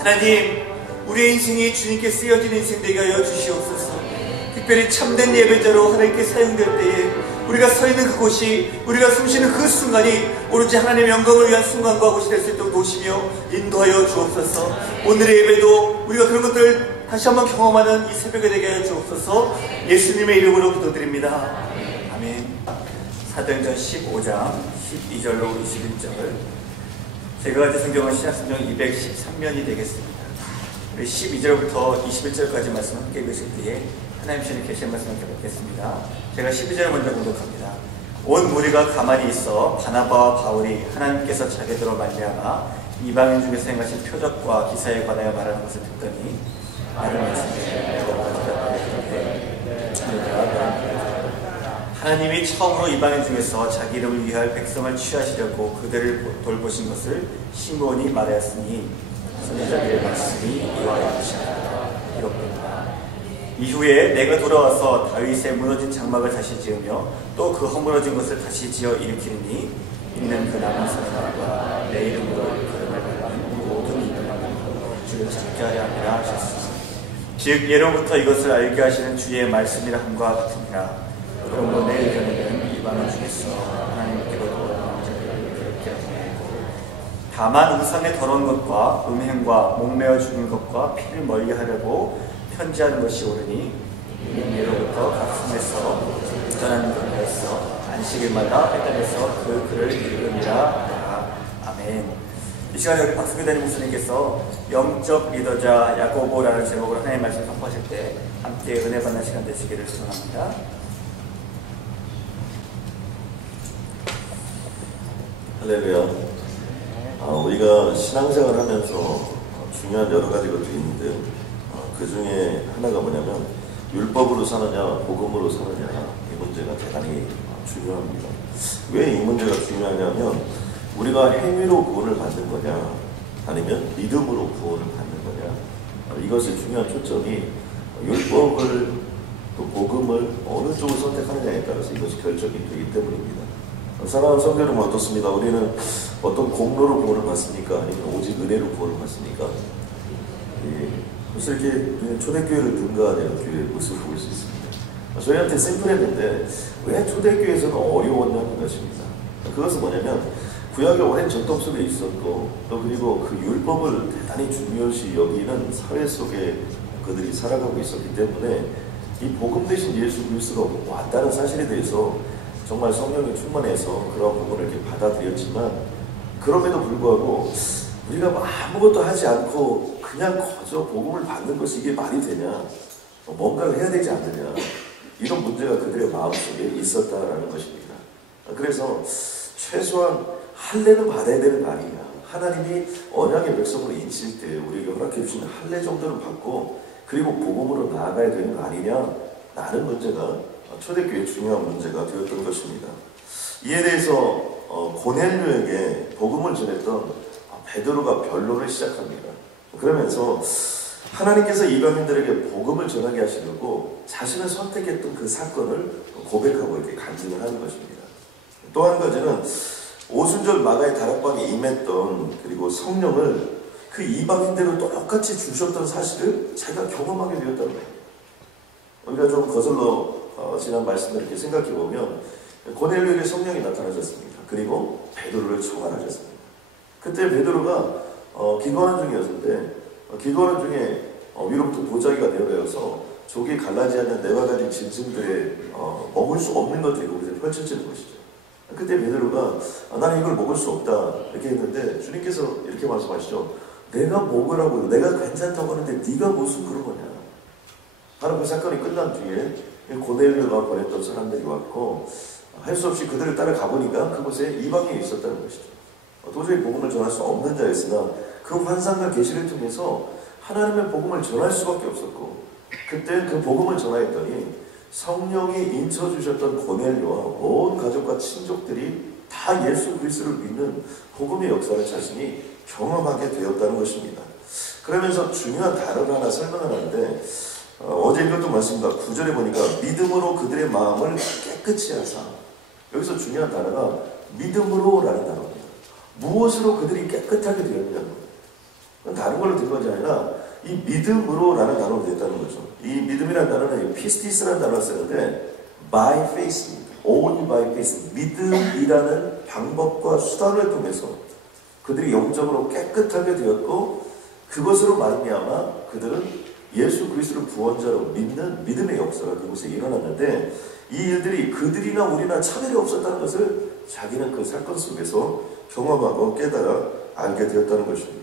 하나님, 우리의 인생이 주님께 쓰여진 인생 되게 하여 주시옵소서. 특별히 참된 예배자로 하나님께 사용될 때에 우리가 서 있는 그곳이, 우리가 숨쉬는 그 순간이 오로지 하나님의 영광을 위한 순간과 곳이 될 수 있도록 도우시며 인도하여 주옵소서. 오늘의 예배도 우리가 그런 것들을 다시 한번 경험하는 이 새벽에 되게 하여 주옵소서. 예수님의 이름으로 기도드립니다. 아멘. 사도행전 15장 12절로 21절. 제가 가진 성경은 신약성경 213면이 되겠습니다. 우리 12절부터 21절까지 말씀 함께 읽으실 때에 하나님 주시는 계시의 말씀 함께 받겠습니다. 제가 12절 먼저 공독합니다. 온 무리가 가만히 있어 바나바와 바울이 하나님께서 자기들로 말미암아 이방인 중에서 행하신 표적과 기사에 관하여 말하는 것을 듣더니 하나님이 처음으로 이방인 중에서 자기 이름을 위할 백성을 취하시려고 그들을 돌보신 것을 시므온이 말하였으니 선지자들의 말씀이 이와 같으시다. 이렇구나. 이후에 내가 돌아와서 다윗의 무너진 장막을 다시 지으며 또 그 허물어진 것을 다시 지어 일으키니 이는 그 남은 사람과 내 이름으로 이름을 받는 모든 이름을 주를 찾게 하려 함이라 하셨으니 즉 예로부터 이것을 알게 하시는 주의 말씀이라 함과 같으니라. 그러므로 내 의견에는 이방인 중에서 하나님께로 돌아오는 자들을 그렇게 하고 다만 우상의 더러운 것과 음행과 목매어 죽인 것과 피를 멀리하려고 편지하는 것이 옳으니 이는 예로부터 각성에서 전하는 것이었어 안식일마다 햇달에서 그 글을 읽음이라. 아멘. 이 시간에 여기 박수기 담임 목사님께서 영적 리더자 야고보라는 제목으로 하나님의 말씀 선포하실 때 함께 은혜 받는 시간 되시기를 소원합니다. 할렐루야. 우리가 신앙생활을 하면서 중요한 여러 가지 것들이 있는데요. 그 중에 하나가 뭐냐면 율법으로 사느냐 복음으로 사느냐, 이 문제가 대단히 중요합니다. 왜 이 문제가 중요하냐면 우리가 행위로 구원을 받는 거냐 아니면 믿음으로 구원을 받는 거냐, 이것의 중요한 초점이 율법을 또 복음을 어느 쪽을 선택하느냐에 따라서 이것이 결정이 되기 때문입니다. 사랑하는 성도 여러분 어떻습니까? 우리는 어떤 공로로 구원을 받습니까? 아니면 오직 은혜로 구원을 받습니까? 그래서 이렇게 초대교회를 능가하는 교회의 모습을 볼 수 있습니다. 저희한테 심플했는데 왜 초대교회에서는 어려웠냐는 것입니다. 그것은 뭐냐면 구약의 오랜 전통 속에 있었고 또 그리고 그 율법을 대단히 중요시 여기는 사회 속에 그들이 살아가고 있었기 때문에 이 복음 대신 예수 그리스도가 왔다는 사실에 대해서 정말 성령이 충만해서 그런 부분을 이렇게 받아들였지만 그럼에도 불구하고 우리가 아무것도 하지 않고 그냥 거저 복음을 받는 것이 이게 말이 되냐, 뭔가를 해야 되지 않느냐, 이런 문제가 그들의 마음속에 있었다라는 것입니다. 그래서 최소한 할례는 받아야 되는 거 아니냐, 하나님이 언약의 백성으로 인칠 때 우리에게 허락해 주신 할례 정도는 받고 그리고 복음으로 나아가야 되는 거 아니냐, 라는 문제가 초대교회의 중요한 문제가 되었던 것입니다. 이에 대해서 고넬료에게 복음을 전했던 베드로가 변론을 시작합니다. 그러면서 하나님께서 이방인들에게 복음을 전하게 하시려고 자신을 선택했던 그 사건을 고백하고 이렇게 간증을 하는 것입니다. 또 한 가지는 오순절 마가의 다락방에 임했던 그리고 성령을 그 이방인대로 똑같이 주셨던 사실을 자기가 경험하게 되었다는 거예요. 우리가 좀 거슬러 지난 말씀을 이렇게 생각해 보면 고넬료에게 성령이 나타나셨습니다. 그리고 베드로를 초안하셨습니다. 그때 베드로가 기도하는 중이었는데 기도하는 중에 위로부터 보자기가 내려서 조기 갈라지 않는 네와 가지 짐승들의 먹을 수 없는 것들이 거기서 펼쳐지는 것이죠. 그때 베드로가 나는 이걸 먹을 수 없다 이렇게 했는데 주님께서 이렇게 말씀하시죠. 내가 먹으라고, 내가 괜찮다고 하는데 네가 무슨 그런 거냐. 바로 그 사건이 끝난 뒤에 고넬료가 보냈던 사람들이 왔고 할 수 없이 그들을 따라 가보니까 그곳에 이방인이 있었다는 것이죠. 도저히 복음을 전할 수 없는 자였으나 그 환상과 계시를 통해서 하나님의 복음을 전할 수밖에 없었고 그때 그 복음을 전하였더니 성령이 인쳐주셨던 고넬료와 온 가족과 친족들이 다 예수 그리스도를 믿는 복음의 역사를 자신이 경험하게 되었다는 것입니다. 그러면서 중요한 단어를 하나 설명을 하는데 어제 읽었던 말씀입니다. 9절에 보니까 믿음으로 그들의 마음을 깨끗이 하사, 여기서 중요한 단어가 믿음으로 라는 단어입니다. 무엇으로 그들이 깨끗하게 되었냐는 겁니다. 그건 다른 걸로 된 것이 아니라 이 믿음으로라는 단어로 됐다는 거죠. 이 믿음이라는 단어는 피스티스라는 단어를 쓰는데 by faith입니다. only by faith. 믿음이라는 방법과 수단을 통해서 그들이 영적으로 깨끗하게 되었고 그것으로 말미암아 그들은 예수 그리스도를 구원자로 믿는 믿음의 역사가 그곳에 일어났는데 이 일들이 그들이나 우리나 차별이 없었다는 것을 자기는 그 사건 속에서 경험하고 깨달아 알게 되었다는 것입니다.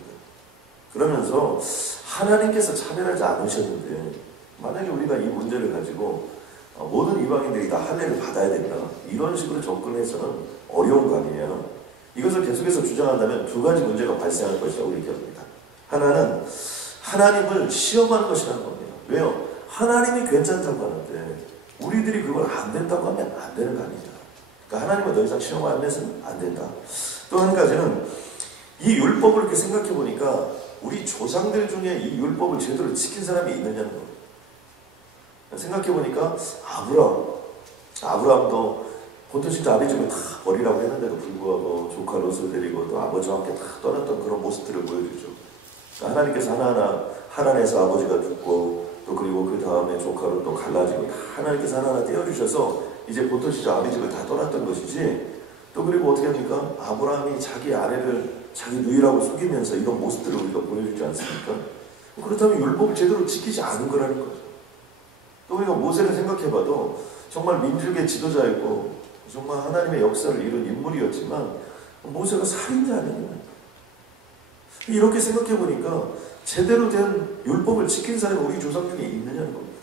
그러면서 하나님께서 차별하지 않으셨는데 만약에 우리가 이 문제를 가지고 모든 이방인들이 다 할례를 받아야 된다 이런 식으로 접근해서는 어려운 거 아니냐. 이것을 계속해서 주장한다면 두 가지 문제가 발생할 것이라고 얘기합니다. 하나는 하나님을 시험하는 것이라는 겁니다. 왜요? 하나님이 괜찮다고 하는데 우리들이 그걸 안 된다고 하면 안 되는 거 아니죠. 그러니까 하나님을 더 이상 시험하면서는 안 된다. 또 한 가지는 이 율법을 이렇게 생각해 보니까 우리 조상들 중에 이 율법을 제대로 지킨 사람이 있느냐는 겁니다. 생각해 보니까 아브라함도 보통 진짜 아비 집을 다 버리라고 했는데도 불구하고 조카 롯을 데리고 또 아버지와 함께 다 떠났던 그런 모습들을 보여주죠. 그러니까 하나님께서 하나하나 하란에서 아버지가 죽고 또 그리고 그 다음에 조카로 또 갈라지고 하나님께서 하나하나 떼어주셔서 이제 보통 진짜 아비 집을 다 떠났던 것이지. 또 그리고 어떻게 합니까? 아브라함이 자기 아내를 자기 누이라고 속이면서 이런 모습들을 우리가 보여주지 않습니까? 그렇다면 율법을 제대로 지키지 않은 거라는 거죠. 또 우리가 모세를 생각해봐도 정말 민족의 지도자였고 정말 하나님의 역사를 이룬 인물이었지만 모세가 살인자 아니냐. 이렇게 생각해보니까 제대로 된 율법을 지킨 사람이 우리 조상 중에 있느냐는 겁니다.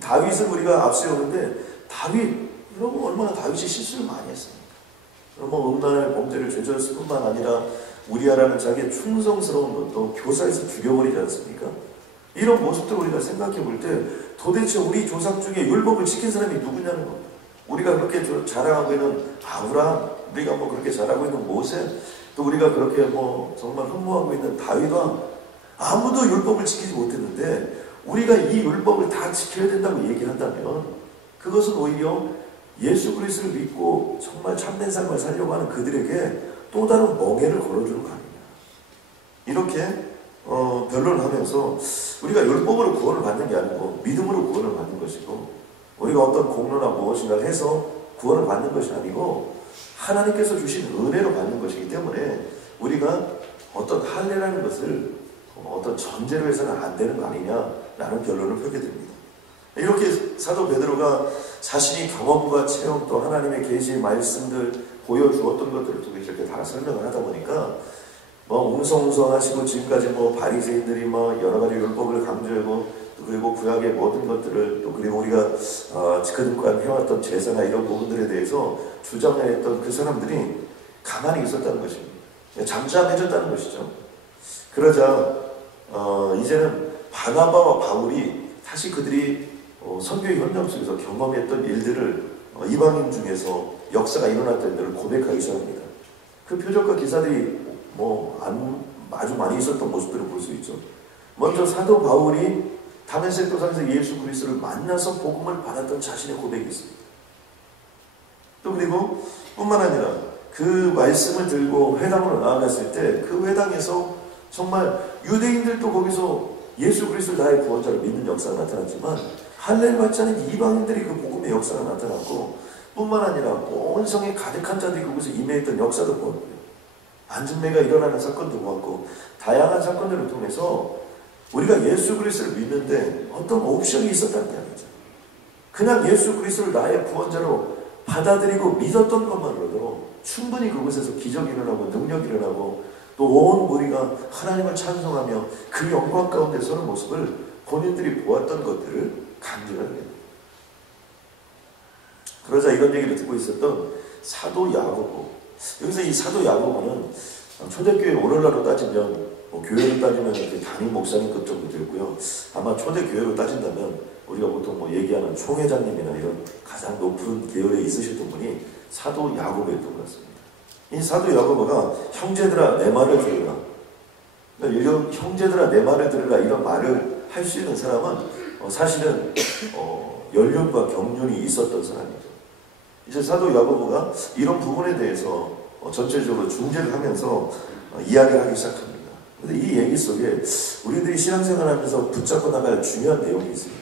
다윗을 우리가 앞세우는데 다윗, 여러분 얼마나 다윗이 실수를 많이 했습니까? 뭐 음란한 범죄를 저질렀을 뿐만 아니라 우리아라는 자기의 충성스러운 것도 교사에서 죽여버리지 않습니까? 이런 모습들을 우리가 생각해 볼 때 도대체 우리 조상 중에 율법을 지킨 사람이 누구냐는 겁니다. 우리가 그렇게 자랑하고 있는 아브라함, 우리가 뭐 그렇게 잘하고 있는 모세, 또 우리가 그렇게 뭐 정말 흠모하고 있는 다윗왕, 아무도 율법을 지키지 못했는데 우리가 이 율법을 다 지켜야 된다고 얘기한다면 그것은 오히려 예수 그리스도를 믿고 정말 참된 삶을 살려고 하는 그들에게 또 다른 멍해를 걸어주는 거 아니냐. 이렇게 변론하면서 우리가 율법으로 구원을 받는 게 아니고 믿음으로 구원을 받는 것이고 우리가 어떤 공로나 무엇인가를 해서 구원을 받는 것이 아니고 하나님께서 주신 은혜로 받는 것이기 때문에 우리가 어떤 할례라는 것을 어떤 전제로 해서는 안 되는 거 아니냐라는 결론을 펴게 됩니다. 이렇게 사도 베드로가 자신이 경험과 체험 또 하나님의 계시의 말씀들 보여주었던 것들을 통해서 이렇게 다 설명을 하다 보니까 뭐 웅성웅성하시고 지금까지 뭐 바리새인들이 뭐 여러 가지 율법을 강조하고 또 그리고 구약의 모든 것들을 또 그리고 우리가 그동안 해왔던 제사나 이런 부분들에 대해서 주장했던 그 사람들이 가만히 있었다는 것입니다. 잠잠해졌다는 것이죠. 그러자 이제는 바나바와 바울이 다시 그들이 선교의 현장 속에서 경험했던 일들을 이방인 중에서 역사가 일어났던 일들을 고백하기 시작합니다. 그 표적과 기사들이 아주 많이 있었던 모습들을 볼 수 있죠. 먼저 사도 바울이 다메섹 도상에서 예수 그리스도를 만나서 복음을 받았던 자신의 고백이 있습니다. 또 그리고 뿐만 아니라 그 말씀을 들고 회당으로 나아갔을 때 그 회당에서 정말 유대인들도 거기서 예수 그리스도 나의 구원자를 믿는 역사가 나타났지만 할례를 받지 않은 이방인들이 그 복음의 역사가 나타났고 뿐만 아니라 온 성에 가득한 자들이 그곳에 임해있던 역사도 보았고요. 안진매가 일어나는 사건도 보았고 다양한 사건들을 통해서 우리가 예수 그리스도를 믿는데 어떤 옵션이 있었다는 게 아니죠. 그냥 예수 그리스도를 나의 구원자로 받아들이고 믿었던 것만으로도 충분히 그곳에서 기적이 일어나고 능력이 일어나고 또 온 우리가 하나님을 찬송하며 그 영광 가운데 서는 모습을 본인들이 보았던 것들을 강조하는 겁니다. 그러자 이런 얘기를 듣고 있었던 사도 야고보, 여기서 이 사도 야고보는 초대교회 오늘날로 따지면 교회로 따지면 이렇게 담임 목사님급 정도 되고요. 아마 초대교회로 따진다면 우리가 보통 얘기하는 총회장님이나 이런 가장 높은 계열에 있으셨던 분이 사도 야고보였던 것 같습니다. 이 사도 야고보가 형제들아 내 말을 들으라. 이런 형제들아 내 말을 들으라 이런 말을 할 수 있는 사람은 사실은 연륜과 경륜이 있었던 사람이죠. 이제 사도 야고보가 이런 부분에 대해서 전체적으로 중재를 하면서 이야기를 하기 시작합니다. 근데 이 얘기 속에 우리들이 신앙생활하면서 붙잡고 나갈 중요한 내용이 있어요.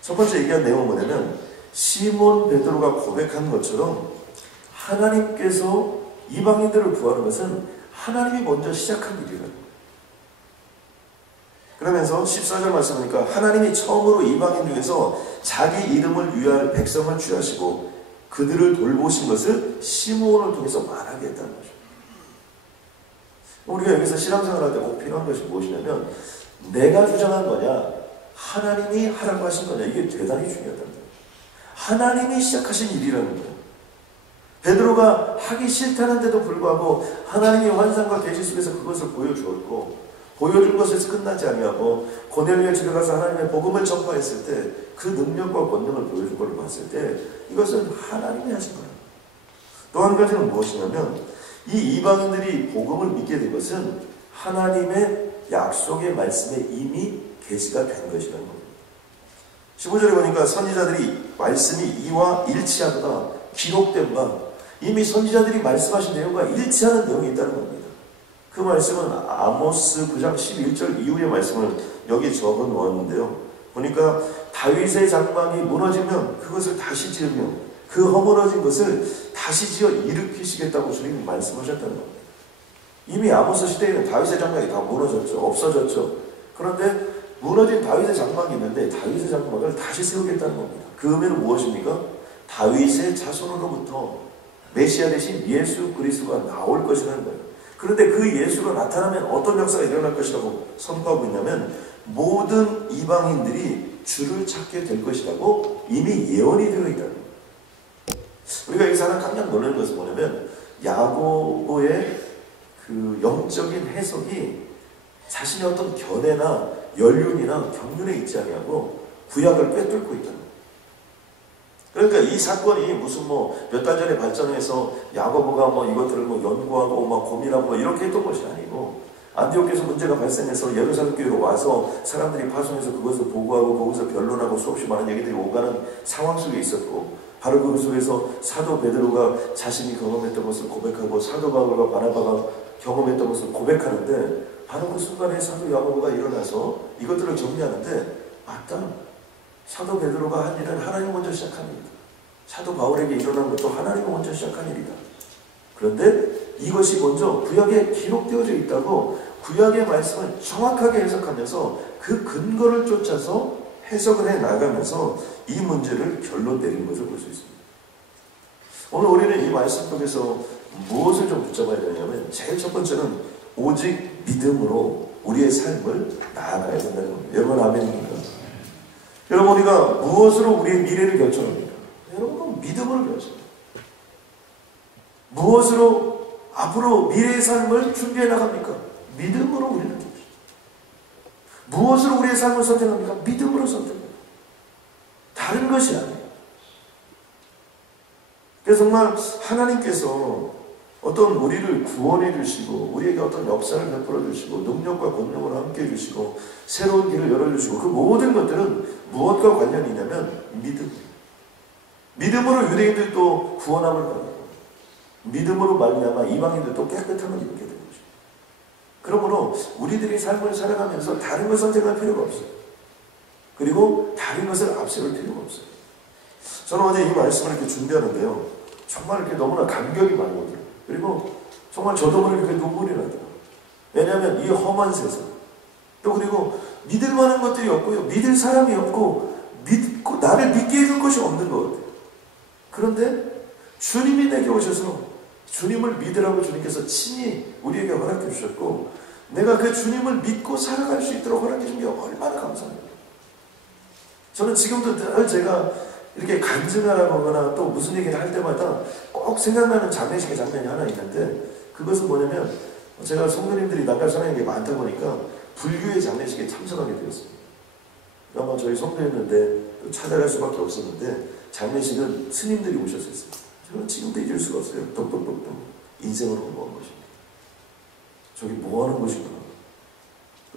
첫 번째 얘기한 내용은 뭐냐면 시몬 베드로가 고백한 것처럼 하나님께서 이방인들을 구하는 것은 하나님이 먼저 시작한 일이라는 거예요. 그러면서 14절 말씀하니까 하나님이 처음으로 이방인 중에서 자기 이름을 위할 백성을 취하시고 그들을 돌보신 것을 시므온을 통해서 말하게 했다는 거죠. 우리가 여기서 신앙생활할 때 꼭 필요한 것이 무엇이냐면 내가 주장한 거냐 하나님이 하라고 하신 거냐 이게 대단히 중요하다는 거예요. 하나님이 시작하신 일이라는 거예요. 베드로가 하기 싫다는데도 불구하고 하나님의 환상과 계시 속에서 그것을 보여주었고 보여준 것에서 끝나지 아니하고 고넬료의 집에 가서 하나님의 복음을 전파했을 때 그 능력과 권능을 보여준 걸 봤을 때 이것은 하나님이 하신 거예요. 또 한 가지는 무엇이냐면 이 이방인들이 복음을 믿게 된 것은 하나님의 약속의 말씀에 이미 계시가 된 것이라는 겁니다. 15절에 보니까 선지자들이 말씀이 이와 일치하거나 기록된 바 이미 선지자들이 말씀하신 내용과 일치하는 내용이 있다는 겁니다. 그 말씀은 아모스 9장 11절 이후의 말씀을 여기 적어 놓았는데요. 보니까 다윗의 장막이 무너지면 그것을 다시 지으며 그 허물어진 것을 다시 지어 일으키시겠다고 주님이 말씀하셨다는 겁니다. 이미 아모스 시대에는 다윗의 장막이 다 무너졌죠. 없어졌죠. 그런데 무너진 다윗의 장막이 있는데 다윗의 장막을 다시 세우겠다는 겁니다. 그 의미는 무엇입니까? 다윗의 자손으로부터 메시아 대신 예수 그리스도가 나올 것이라는 거예요. 그런데 그 예수가 나타나면 어떤 역사가 일어날 것이라고 선포하고 있냐면 모든 이방인들이 주를 찾게 될 것이라고 이미 예언이 되어 있다는 거예요. 우리가 여기서 하나 깜짝 놀라는 것은 뭐냐면 야고보의 그 영적인 해석이 자신의 어떤 견해나 연륜이나 경륜에 있지 아니하고 구약을 꿰뚫고 있다는 거예요. 그러니까 이 사건이 무슨 몇 달 전에 발전해서 야고보가 이것들을 연구하고 고민하고 이렇게 했던 것이 아니고 안디옥에서 문제가 발생해서 예루살렘 교회로 와서 사람들이 파송해서 그것을 보고하고 거기서 변론하고 수없이 많은 얘기들이 오가는 상황 속에 있었고 바로 그 속에서 사도 베드로가 자신이 경험했던 것을 고백하고 사도 바울과 바나바가 경험했던 것을 고백하는데 바로 그 순간에 사도 야고보가 일어나서 이것들을 정리하는데 맞다. 사도 베드로가 한 일은 하나님 먼저 시작한 일이다. 사도 바울에게 일어난 것도 하나님이 먼저 시작한 일이다. 그런데 이것이 먼저 구약에 기록되어져 있다고 구약의 말씀을 정확하게 해석하면서 그 근거를 쫓아서 해석을 해 나가면서 이 문제를 결론 내리는 것을 볼 수 있습니다. 오늘 우리는 이 말씀 속에서 무엇을 좀 붙잡아야 되냐면 제일 첫 번째는 오직 믿음으로 우리의 삶을 나아가야 된다는 겁니다. 여러분 아멘입니까? 여러분 우리가 무엇으로 우리의 미래를 결정합니까? 여러분 믿음으로 결정합니다. 무엇으로 앞으로 미래의 삶을 준비해 나갑니까? 믿음으로 우리는 결정합니다. 무엇으로 우리의 삶을 선택합니까? 믿음으로 선택합니다. 다른 것이 아니에요. 그래서 정말 하나님께서 어떤 우리를 구원해 주시고 우리에게 어떤 역사를 베풀어 주시고 능력과 권능을 함께 해 주시고 새로운 길을 열어 주시고 그 모든 것들은 무엇과 관련이 있냐면 믿음. 믿음으로 유대인들도 구원함을 받고 믿음으로 말미암아 이방인들도 깨끗함을 입게 되는 거죠. 그러므로 우리들이 삶을 살아가면서 다른 걸 선택할 필요가 없어요. 그리고 다른 것을 앞세울 필요가 없어요. 저는 어제 이 말씀을 이렇게 준비하는데요. 정말 이렇게 너무나 감격이 많이 오더라고요. 그리고 정말 저도 모르게 이렇게 눈물이 나더라고요. 왜냐하면 이 험한 세상 또 그리고 믿을 만한 것들이 없고요. 믿을 사람이 없고 믿고 나를 믿게 해줄 것이 없는 것 같아요. 그런데 주님이 내게 오셔서 주님을 믿으라고 주님께서 친히 우리에게 허락해 주셨고 내가 그 주님을 믿고 살아갈 수 있도록 허락해 준 게 얼마나 감사합니다. 저는 지금도 늘 제가 이렇게 간증하거나 또 무슨 얘기를 할 때마다 꼭 생각나는 장례식의 장면이 하나 있는데 그것은 뭐냐면 제가 성도님들이 남달사랑인 게 많다 보니까 불교의 장례식에 참석하게 되었습니다. 아마 저희 성도였는데 또 찾아갈 수밖에 없었는데 장례식은 스님들이 오셨었어요. 저는 지금도 잊을 수가 없어요. 똑똑똑똑 인생을 공부한 것입니다. 저기 뭐 하는 것인가?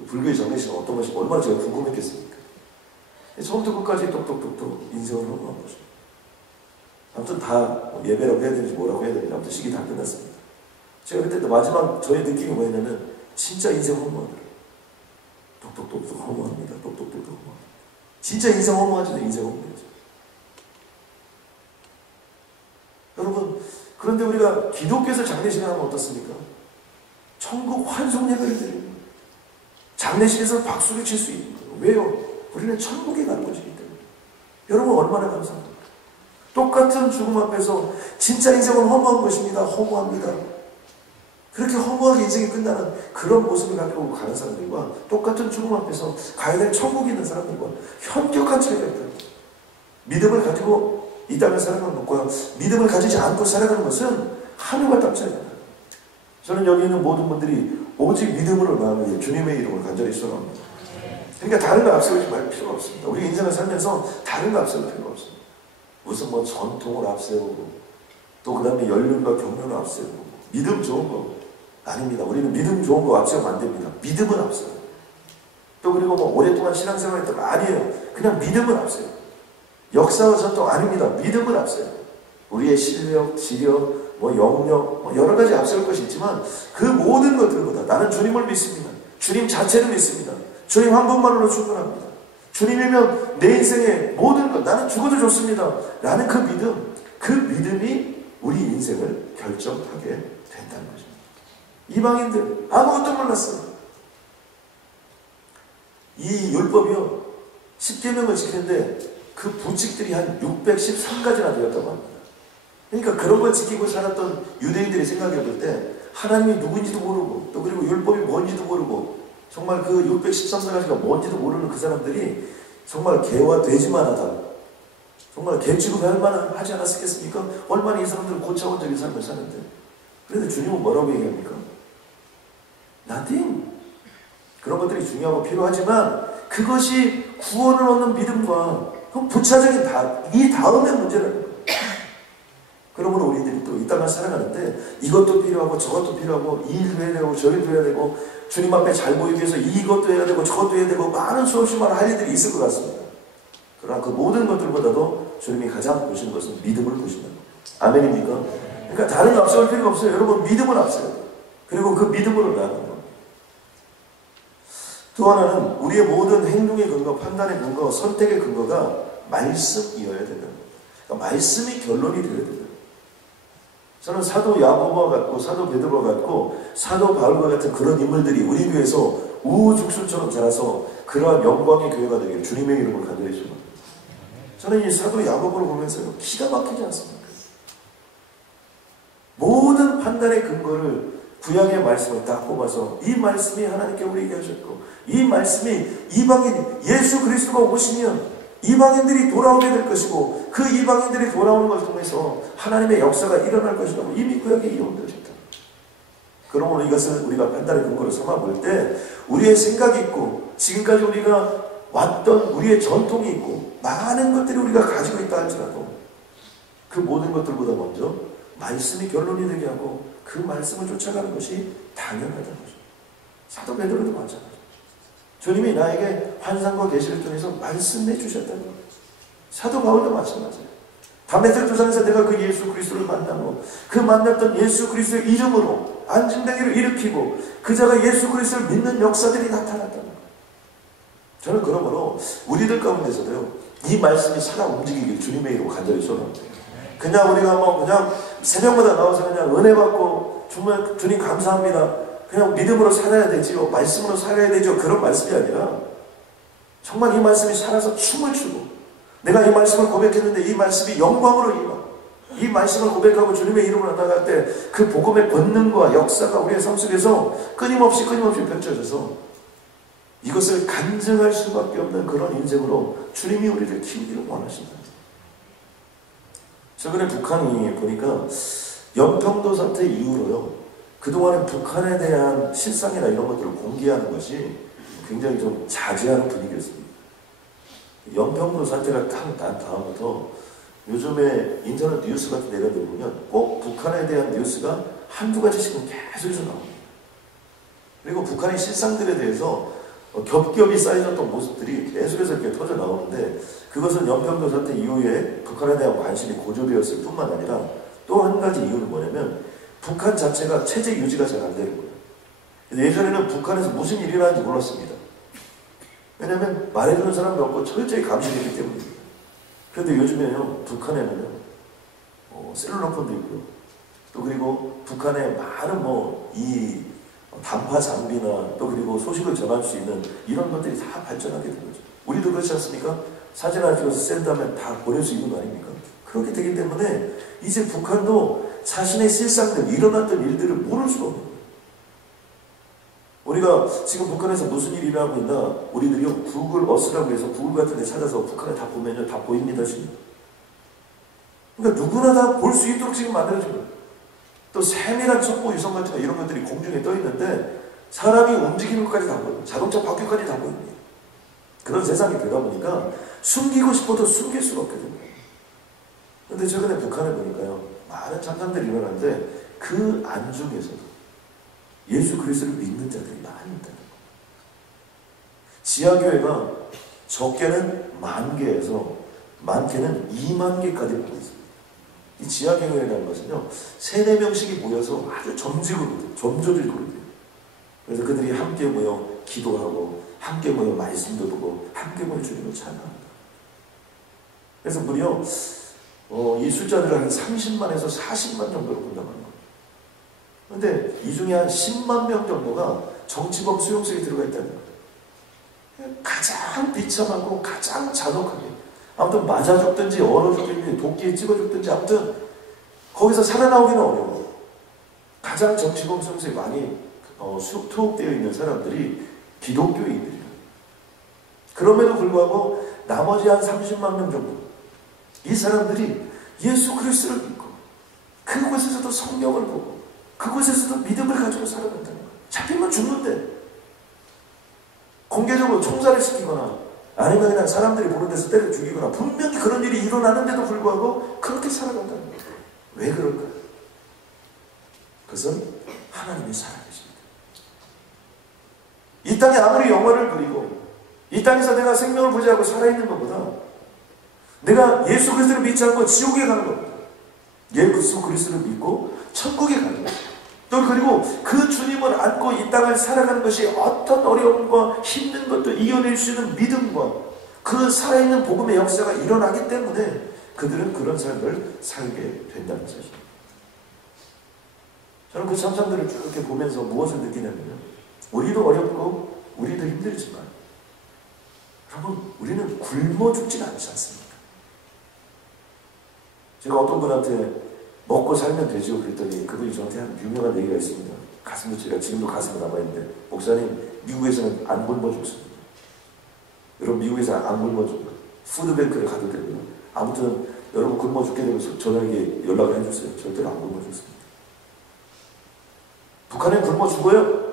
불교의 장례식은 어떤 것인가? 얼마나 제가 궁금했겠습니까? 처음부터 끝까지 똑똑똑똑 인생을 공부한 것입니다. 아무튼 다 예배라고 해야 되는지 뭐라고 해야 되는지 아무튼 시기 다 끝났습니다. 제가 그때 또 마지막 저의 느낌이 뭐였냐면 진짜 인생 허무하더라. 똑똑똑똑 허무합니다. 똑똑똑똑 허무합니다. 진짜 인생 허무하죠. 인생 허무하죠. 여러분, 그런데 우리가 기독교에서 장례식을 하면 어떻습니까? 천국 환송 예배를 드립니다. 장례식에서 박수를 칠 수 있는 거예요. 왜요? 우리는 천국에 가는 것이기 때문에. 여러분 얼마나 감사합니까? 똑같은 죽음 앞에서 진짜 인생은 허무한 것입니다. 허무합니다. 그렇게 허무하게 인생이 끝나는 그런 모습을 가지고 가는 사람들과 똑같은 죽음 앞에서 가야 될 천국에 있는 사람들과 현격한 차이가 있다. 믿음을 가지고 이 땅을 살아가는 것과 믿음을 가지지 않고 살아가는 것은 하늘과 땅 차이다. 저는 여기 있는 모든 분들이 오직 믿음으로 나아가는 주님의 이름을 간절히 소원합니다. 그러니까 다른 거 앞세우지 말 필요가 없습니다. 우리 인생을 살면서 다른 거 앞세울 필요가 없습니다. 무슨 뭐 전통을 앞세우고 또 그 다음에 연륜과 경륜을 앞세우고 믿음 좋은 거 아닙니다. 우리는 믿음 좋은 거 앞세우면 안 됩니다. 믿음은 앞세워요. 또 그리고 뭐 오랫동안 신앙생활 했던 거 아니에요. 그냥 믿음은 앞세워요. 역사와 전통 아닙니다. 믿음은 앞세워요. 우리의 실력, 지력, 뭐 영역, 뭐 여러 가지 앞세울 것이 있지만 그 모든 것들보다 나는 주님을 믿습니다. 주님 자체를 믿습니다. 주님 한 분만으로 충분합니다. 주님이면 내 인생의 모든 것, 나는 죽어도 좋습니다. 라는 그 믿음이 우리 인생을 결정하게 된다는 것입니다. 이방인들 아무것도 몰랐어요. 이 율법이요 10계명을 지키는데 그 부칙들이 한 613가지나 되었다고 합니다. 그러니까 그런 걸 지키고 살았던 유대인들이 생각해 볼 때 하나님이 누군지도 모르고 또 그리고 율법이 뭔지도 모르고 정말 그 613가지가 뭔지도 모르는 그 사람들이 정말 개와 돼지만 하다 정말 개 취급할 만한 하지 않았겠습니까? 얼마나 이 사람들은 고차원적인 삶을 사는데 그런데 주님은 뭐라고 얘기합니까? Nothing. 그런 것들이 중요하고 필요하지만 그것이 구원을 얻는 믿음과 그 부차적인 이 다음의 문제라는 거예요. 그러므로 우리들이 또 이 땅을 살아가는데 이것도 필요하고 저것도 필요하고 이 일도 해야 되고 저 일도 해야 되고 주님 앞에 잘 보이기 위해서 이것도 해야 되고 저것도 해야 되고 많은 수없이 많은 할 일들이 있을 것 같습니다. 그러나 그 모든 것들보다도 주님이 가장 보시는 것은 믿음을 보신다는 거예요. 아멘입니까? 그러니까 다른 거 앞세울 필요가 없어요. 여러분 믿음을 앞세워야 돼요. 그리고 그 믿음으로 나아가는 거예요. 또 하나는 우리의 모든 행동의 근거, 판단의 근거, 선택의 근거가 말씀이어야 된다는 거예요. 그러니까 말씀이 결론이 되어야 된다. 저는 사도 야고보와 같고 사도 베드로와 같고 사도 바울과 같은 그런 인물들이 우리 교회에서 우후죽순처럼 자라서 그러한 영광의 교회가 되기를 주님의 이름을 간절히 소원합니다. 저는 이 사도 야고보를 보면서 기가 막히지 않습니까? 모든 판단의 근거를 구약의 말씀을 딱 뽑아서 이 말씀이 하나님께 우리에게 하셨고 이 말씀이 이방인 예수 그리스도가 오시면 이방인들이 돌아오게 될 것이고 그 이방인들이 돌아오는 것을 통해서 하나님의 역사가 일어날 것이라고 이미 구약에 이언되어 있다. 그러므로 이것을 우리가 판단의 근거로 삼아볼 때 우리의 생각이 있고 지금까지 우리가 왔던 우리의 전통이 있고 많은 것들이 우리가 가지고 있다 할지라도 그 모든 것들보다 먼저 말씀이 결론이 되게 하고 그 말씀을 쫓아가는 것이 당연하다는 거죠. 사도 베드로도 마찬가지죠. 주님이 나에게 환상과 계시를 통해서 말씀해 주셨다는 거예요. 사도 바울도 마찬가지예요. 담에색 도상에서 내가 그 예수 그리스도를 만나고 그 만났던 예수 그리스도의 이름으로 안진뱅이를 일으키고 그자가 예수 그리스도를 믿는 역사들이 나타났다는 거예요. 저는 그러므로 우리들 가운데서도요 이 말씀이 살아 움직이길 주님의 이름으로 간절히 소원합니다. 그냥 우리가 뭐 그냥 새벽마다 나와서 그냥 은혜 받고 정말 주님 감사합니다. 그냥 믿음으로 살아야 되지요. 말씀으로 살아야 되죠. 그런 말씀이 아니라 정말 이 말씀이 살아서 춤을 추고 내가 이 말씀을 고백했는데 이 말씀이 영광으로 임하고 이 말씀을 고백하고 주님의 이름으로 나아갈 때 그 복음의 권능과 역사가 우리의 삶 속에서 끊임없이 펼쳐져서 이것을 간증할 수밖에 없는 그런 인생으로 주님이 우리를 키우기를 원하신다. 최근에 북한이 보니까 연평도 사태 이후로요 그동안에 북한에 대한 실상이나 이런 것들을 공개하는 것이 굉장히 좀 자제하는 분위기였습니다. 연평도 사태가 난 다음부터 요즘에 인터넷 뉴스 같은 데 내려보면 꼭 북한에 대한 뉴스가 한두 가지씩은 계속해서 나옵니다. 그리고 북한의 실상들에 대해서 겹겹이 쌓여졌던 모습들이 계속해서 이렇게 터져 나오는데 그것은 연평도 사태 이후에 북한에 대한 관심이 고조되었을 뿐만 아니라 또 한 가지 이유는 뭐냐면 북한 자체가 체제 유지가 잘 안 되는 거예요. 예전에는 북한에서 무슨 일이 일어나는지 몰랐습니다. 왜냐하면 말해주는 사람도 없고 철저히 감시되기 때문입니다. 그런데 요즘에요, 북한에는요, 셀룰러폰도 있고요. 또 그리고 북한에 많은 이 단파 장비나 또 그리고 소식을 전할 수 있는 이런 것들이 다 발전하게 된 거죠. 우리도 그렇지 않습니까? 사진 하나 찍어서 샌다면 다 보낼 수 있는 거 아닙니까? 그렇게 되기 때문에 이제 북한도 자신의 실상들, 일어났던 일들을 모를 수가 없는 거예요. 우리가 지금 북한에서 무슨 일이 일어나고 있나, 우리들이요, 구글 어스라고 해서 구글 같은 데 찾아서 북한에 다 보면요, 다 보입니다, 지금. 그러니까 누구나 다 볼 수 있도록 지금 만들어진 거예요. 또 세밀한 첩보 유성 같은 거 이런 것들이 공중에 떠 있는데 사람이 움직이는 것까지 다 보여요. 자동차 바퀴까지 다 보입니다. 그런 세상이 되다 보니까 숨기고 싶어도 숨길 수가 없게 됩니다. 그런데 최근에 북한에 보니까요, 많은 참상들이 일어나는데 그 안중에서도 예수 그리스도를 믿는 자들이 많이 있다는 거예요. 지하교회가 적게는 10,000개에서 많게는 20,000개까지 보고 있습니다. 이 지하교회라는 것은요, 3-4명씩이 모여서 아주 점조직으로 돼요. 그래서 그들이 함께 모여 기도하고, 함께 모여 말씀도 보고, 함께 모여 주님을 찬양합니다. 그래서 무려 이 숫자들을 한 30만에서 40만 정도로 본다고 합니다. 그런데 이 중에 한 10만 명 정도가 정치범 수용소에 들어가 있다는 거예요. 가장 비참하고 가장 잔혹하게, 아무튼 맞아 죽든지 얼어 죽든지 도끼에 찍어 죽든지 아무튼 거기서 살아나오기는 어려워. 가장 정치범 수용소에 많이 투옥되어 있는 사람들이 기독교인들이에요. 그럼에도 불구하고 나머지 한 30만 명 정도, 이 사람들이 예수 그리스도를 믿고 그곳에서도 성경을 보고 그곳에서도 믿음을 가지고 살아간다는 거예요. 잡히면 죽는데 공개적으로 총살을 시키거나 아니면 그냥 사람들이 보는 데서 때려 죽이거나 분명히 그런 일이 일어나는데도 불구하고 그렇게 살아간다는 거예요. 왜 그럴까요? 그것은 하나님이 살아계십니다. 이 땅에 아무리 영화를 그리고 이 땅에서 내가 생명을 부지하고 살아있는 것보다 내가 예수 그리스도를 믿지 않고 지옥에 가는 것보다 예수 그리스도를 믿고 천국에 가는 것, 또 그리고 그 주님을 안고 이 땅을 살아가는 것이 어떤 어려움과 힘든 것도 이겨낼 수 있는 믿음과 그 살아있는 복음의 역사가 일어나기 때문에 그들은 그런 삶을 살게 된다는 사실입니다. 저는 그 참상들을 쭉 이렇게 보면서 무엇을 느끼냐면요, 우리도 어렵고 우리도 힘들지만 여러분, 우리는 굶어 죽지는 않지 않습니까? 제가 어떤 분한테 먹고 살면 되죠 그랬더니 그분이 저한테 한 유명한 얘기가 있습니다. 가슴도 제가 지금도 가슴에 남아있는데, 목사님, 미국에서는 안 굶어 죽습니다. 여러분, 미국에서 안 굶어 죽어요. 푸드뱅크를 가도 되고요. 아무튼 여러분 굶어 죽게 되면 저에게 연락을 해주세요. 절대로 안 굶어 죽습니다. 북한엔 굶어 죽어요.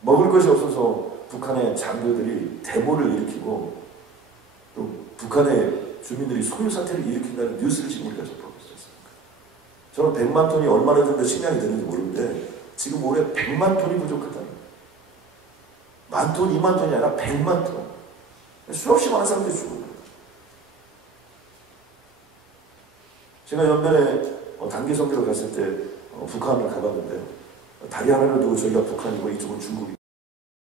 먹을 것이 없어서 북한의 장교들이 데모를 일으키고 또 북한의 주민들이 소유 사태를 일으킨다는 뉴스를 지금 우리가 접하고 있었습니다. 저는 100만 톤이 얼마나 정도 식량이 되는지 모르는데 지금 올해 100만 톤이 부족하다는 거예요. 10,000톤, 20,000톤이 아니라 100만 톤. 수없이 많은 사람들이 죽은 거예요. 제가 연변에 단기 선교로 갔을 때 북한을 가봤는데 다리 하나를 두고 저희가 북한이고 이쪽은 중국이고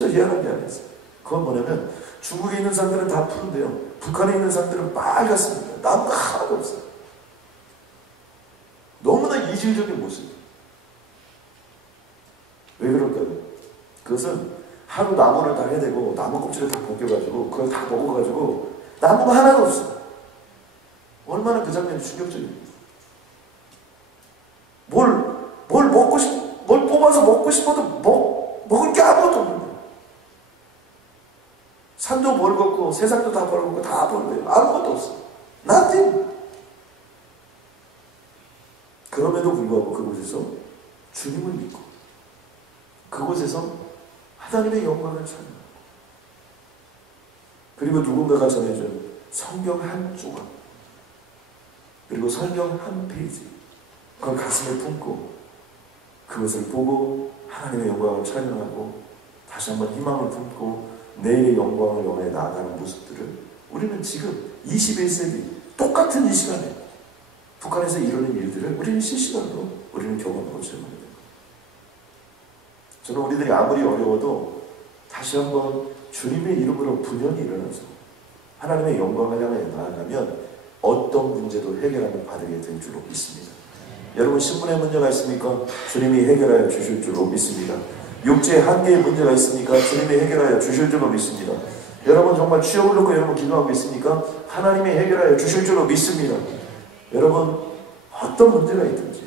희한한 게 아니었어요. 그건 뭐냐면 중국에 있는 사람들은 다 푸른데요, 북한에 있는 사람들은 빨갛습니다. 나무가 하나도 없어요. 너무나 이질적인 모습이에요. 왜 그럴까요? 그것은 하루 나무를 다 해대고 나무 껍질을 다 벗겨가지고 그걸 다 먹어가지고 나무가 하나도 없어요. 얼마나 그 장면이 충격적입니다. 뭘 뽑아서 먹고 싶어도 먹을 게 아무것도 없는 거예요. 산도 벌겋고 세상도 다 벌겋고 다 벌거예요. 아무것도 없어요. Nothing. 그럼에도 불구하고 그곳에서 주님을 믿고 그곳에서 하나님의 영광을 찬양하고 그리고 누군가가 전해준 성경 한 조각 그리고 성경 한 페이지 그걸 가슴에 품고 그것을 보고 하나님의 영광을 찬양하고 다시 한번 희망을 품고 내일의 영광을 영원히 나아가는 모습들을 우리는 지금 21세기 똑같은 이 시간에 북한에서 이루는 일들을 우리는 실시간으로 우리는 경험하고 체험합니다. 저는 우리들이 아무리 어려워도 다시 한번 주님의 이름으로 분연히 일어나서 하나님의 영광을 향해 나아가면 어떤 문제도 해결하는 받게 될 줄로 믿습니다. 여러분 신분에 문제가 있습니까? 주님이 해결하여 주실 줄로 믿습니다. 육체의 한계에 문제가 있습니까? 주님이 해결하여 주실 줄로 믿습니다. 여러분 정말 취업을 놓고 여러분 기도하고 있습니까? 하나님이 해결하여 주실 줄로 믿습니다. 여러분 어떤 문제가 있든지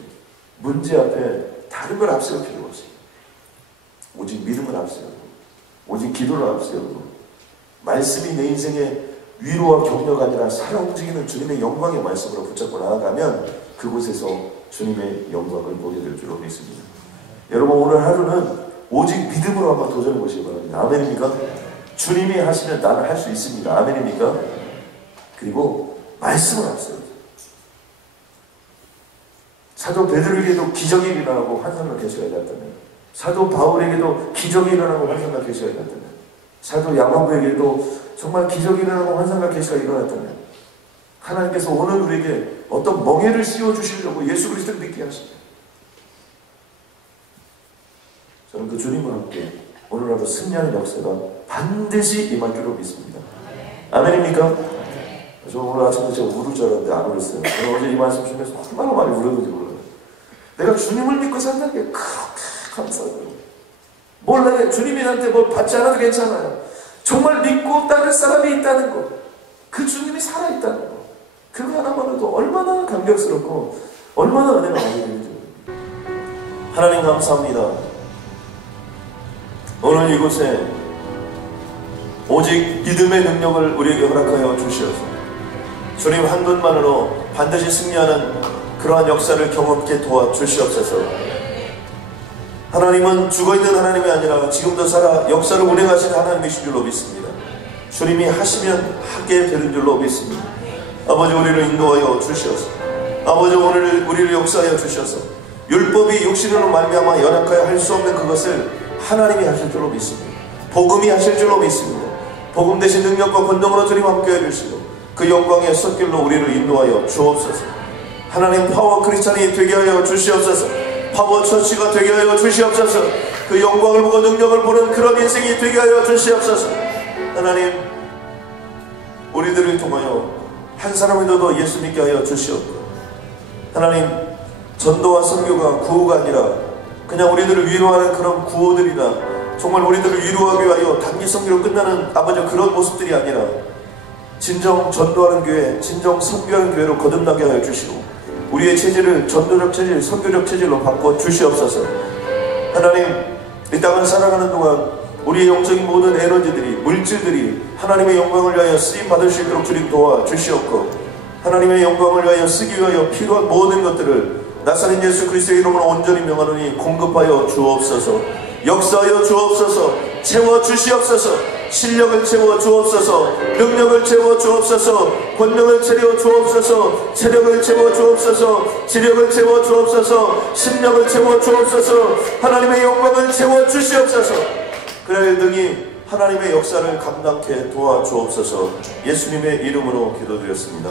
문제 앞에 다른 걸 앞세울 필요가 없습니다. 오직 믿음을 앞세우고 오직 기도를 앞세우고 말씀이 내 인생의 위로와 격려가 아니라 살아 움직이는 주님의 영광의 말씀으로 붙잡고 나아가면 그곳에서 주님의 영광을 보게 될 줄로 믿습니다. 여러분 오늘 하루는 오직 믿음으로 한번 도전해 보시기 바랍니다. 아멘입니까? 주님이 하시면 나는 할 수 있습니다. 아멘입니까? 그리고 말씀을 앞세우죠. 사도 베드로에게도 기적이 일어나고 환상과 계시가 일어났다면, 사도 바울에게도 기적이 일어나고 환상과 계시가 일어났다면, 사도 야고보에게도 정말 기적이 일어나고 환상과 계시가 일어났다면, 하나님께서 오늘 우리에게 어떤 멍에를 씌워주시려고 예수 그리스도를 믿게 하십니다. 저는 그 주님과 함께 오늘 하루 승리하는 역사가 반드시 임할 줄로 믿습니다. 아멘입니까? 저 오늘 아침부터 제가 울을 줄 알았는데 안 울었어요. 저는 어제 이 말씀 주면서 얼마나 많이 울었는지 몰라요. 내가 주님을 믿고 산다는 게 그렇게 감사해요. 몰라요. 주님이 나한테 뭘 받지 않아도 괜찮아요. 정말 믿고 따를 사람이 있다는 것, 그 주님이 살아있다는 것, 그거 하나만으로도 얼마나 감격스럽고 얼마나 은혜가 많이 되는지. 하나님 감사합니다. 오늘 이곳에 오직 믿음의 능력을 우리에게 허락하여 주시옵소서. 주님 한 분만으로 반드시 승리하는 그러한 역사를 경험케 도와주시옵소서. 하나님은 죽어있는 하나님이 아니라 지금도 살아 역사를 운행하시는 하나님이신 줄로 믿습니다. 주님이 하시면 하게 되는 줄로 믿습니다. 아버지 우리를 인도하여 주시옵소서. 아버지 오늘 우리를 역사하여 주셔서 율법이 육신으로 말미암아 연약하여 할 수 없는 그것을 하나님이 하실 줄로 믿습니다. 복음이 하실 줄로 믿습니다. 복음 대신 능력과 권능으로 주님 함께 해주시고 그 영광의 솟길로 우리를 인도하여 주옵소서. 하나님 파워 크리스찬이 되게 하여 주시옵소서. 파워 처치가 되게 하여 주시옵소서. 그 영광을 보고 능력을 보는 그런 인생이 되게 하여 주시옵소서. 하나님 우리들을 통하여 한 사람이라도 예수 믿게 하여 주시옵소서. 하나님 전도와 선교가 구호가 아니라 그냥 우리들을 위로하는 그런 구호들이나 정말 우리들을 위로하기 위하여 단기 선교로 끝나는 아버지 그런 모습들이 아니라 진정 전도하는 교회, 진정 선교하는 교회로 거듭나게 하여 주시고 우리의 체질을 전도적 체질, 선교적 체질로 바꿔 주시옵소서. 하나님 이 땅을 살아가는 동안 우리의 영적인 모든 에너지들이, 물질들이 하나님의 영광을 위하여 쓰임받을 수 있도록 주님 도와주시옵고 하나님의 영광을 위하여 쓰기 위하여 필요한 모든 것들을 나사렛 예수 그리스도의 이름으로 온전히 명하노니 공급하여 주옵소서. 역사하여 주옵소서. 채워 주시옵소서. 실력을 채워 주옵소서. 능력을 채워 주옵소서. 권능을 채워 주옵소서. 체력을 채워 주옵소서. 지력을 채워 주옵소서. 심력을 채워 주옵소서. 하나님의 영광을 채워 주시옵소서. 그래야 능히 하나님의 역사를 감당케 도와주옵소서. 예수님의 이름으로 기도드렸습니다.